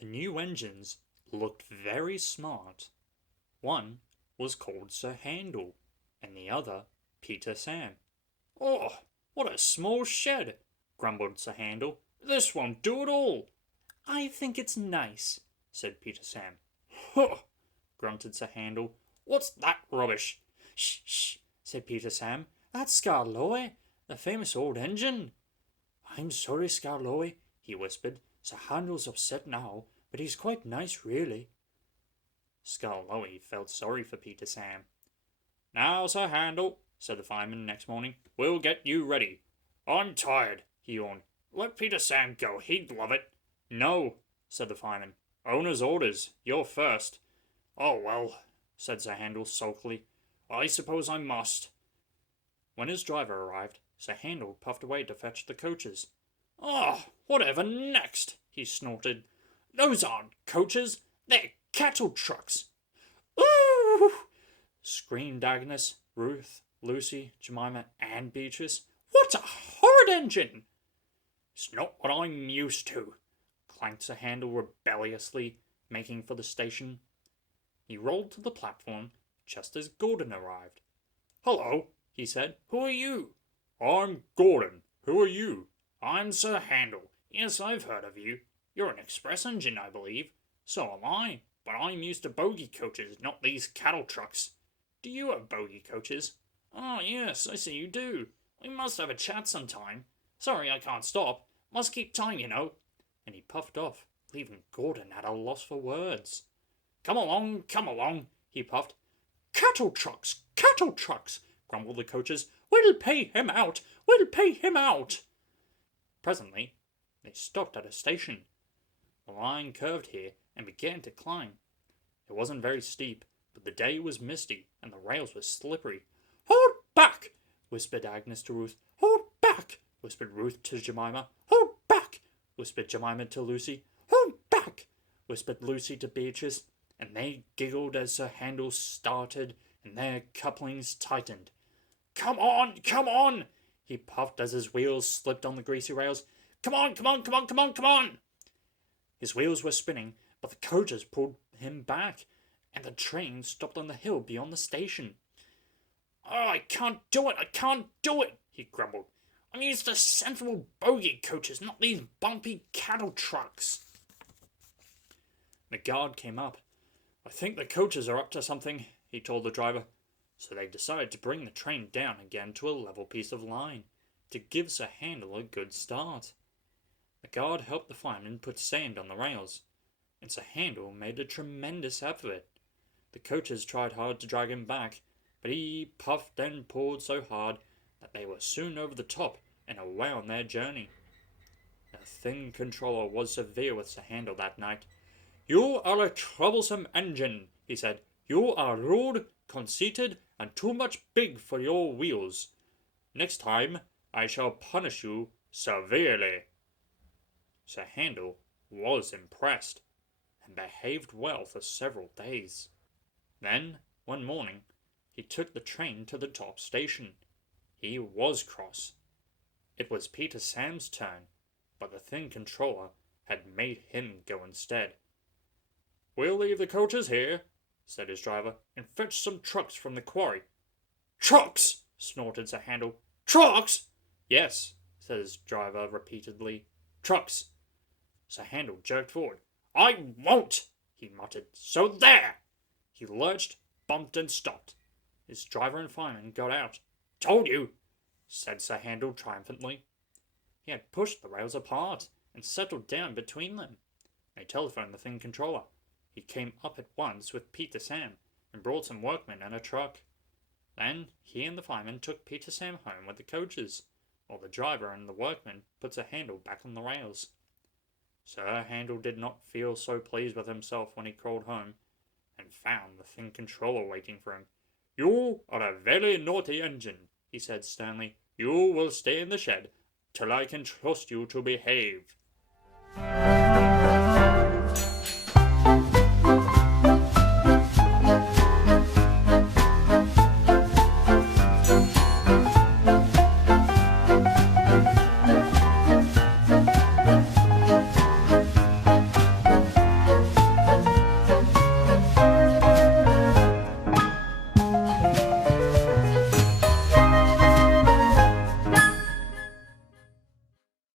The new engines looked very smart. One was called Sir Handel, and the other Peter Sam. "Oh, what a small shed," grumbled Sir Handel. "This won't do at all." "I think it's nice," said Peter Sam. "Huh!" grunted Sir Handel. "What's that rubbish?" "Shh, shh," said Peter Sam. "That's Skarloey, the famous old engine." "I'm sorry, Skarloey," he whispered. "Sir Handel's upset now, but he's quite nice, really." Skarloey felt sorry for Peter Sam. "Now, Sir Handel," said the fireman next morning, "we'll get you ready." "I'm tired," he yawned. "Let Peter Sam go, he'd love it." "No," said the fireman. "Owner's orders. You're first." "Oh, well," said Sir Handel sulkily. "I suppose I must." When his driver arrived, Sir Handel puffed away to fetch the coaches. "Oh, whatever next?" he snorted. "Those aren't coaches, they're cattle trucks." "Ooh!" screamed Agnes, Ruth, Lucy, Jemima, and Beatrice. "What a horrid engine!" "It's not what I'm used to," clanked Sir Handel rebelliously, making for the station. He rolled to the platform just as Gordon arrived. "Hello," he said. "Who are you?" "I'm Gordon. Who are you?" "I'm Sir Handel. Yes, I've heard of you. You're an express engine, I believe." "So am I, but I'm used to bogie coaches, not these cattle trucks." "Do you have bogie coaches?" "Oh, yes, I see you do. We must have a chat sometime. Sorry I can't stop. Must keep time, you know." And he puffed off, leaving Gordon at a loss for words. Come along," he puffed. Cattle trucks, grumbled the coaches. "We'll pay him out, we'll pay him out." Presently, they stopped at a station. The line curved here and began to climb. It wasn't very steep, but the day was misty and the rails were slippery. "Hold back," whispered Agnes to Ruth. "Hold back," whispered Ruth to Jemima. "Hold back," whispered Jemima to Lucy. "Hold back," whispered Lucy to Beatrice, and they giggled as Sir Handel started and their couplings tightened. Come on," he puffed as his wheels slipped on the greasy rails. Come on. His wheels were spinning, but the coaches pulled him back, and the train stopped on the hill beyond the station. "Oh, I can't do it, he grumbled. "I'm used to sensible bogie coaches, not these bumpy cattle trucks." The guard came up. "I think the coaches are up to something," he told the driver. So they decided to bring the train down again to a level piece of line, to give Sir Handel a good start. The guard helped the fireman put sand on the rails, and Sir Handel made a tremendous effort. The coaches tried hard to drag him back, but he puffed and pulled so hard that they were soon over the top and away on their journey. The thin controller was severe with Sir Handel that night. "You are a troublesome engine," he said. "You are rude, conceited, and too much big for your wheels. Next time I shall punish you severely." Sir Handel was impressed, and behaved well for several days. Then, one morning, he took the train to the top station. He was cross. It was Peter Sam's turn, but the thin controller had made him go instead. "We'll leave the coaches here," said his driver, "and fetch some trucks from the quarry." "Trucks!" snorted Sir Handel. "Trucks!" "Yes," said his driver repeatedly. "Trucks." Sir Handel jerked forward. "I won't," he muttered. "So there!" He lurched, bumped, and stopped. His driver and fireman got out. "Told you," said Sir Handel triumphantly. He had pushed the rails apart and settled down between them. They telephoned the thin controller. He came up at once with Peter Sam and brought some workmen and a truck. Then he and the fireman took Peter Sam home with the coaches, while the driver and the workmen put Sir Handel back on the rails. Sir Handel did not feel so pleased with himself when he crawled home and found the thin controller waiting for him. "You are a very naughty engine," he said sternly. "You will stay in the shed till I can trust you to behave."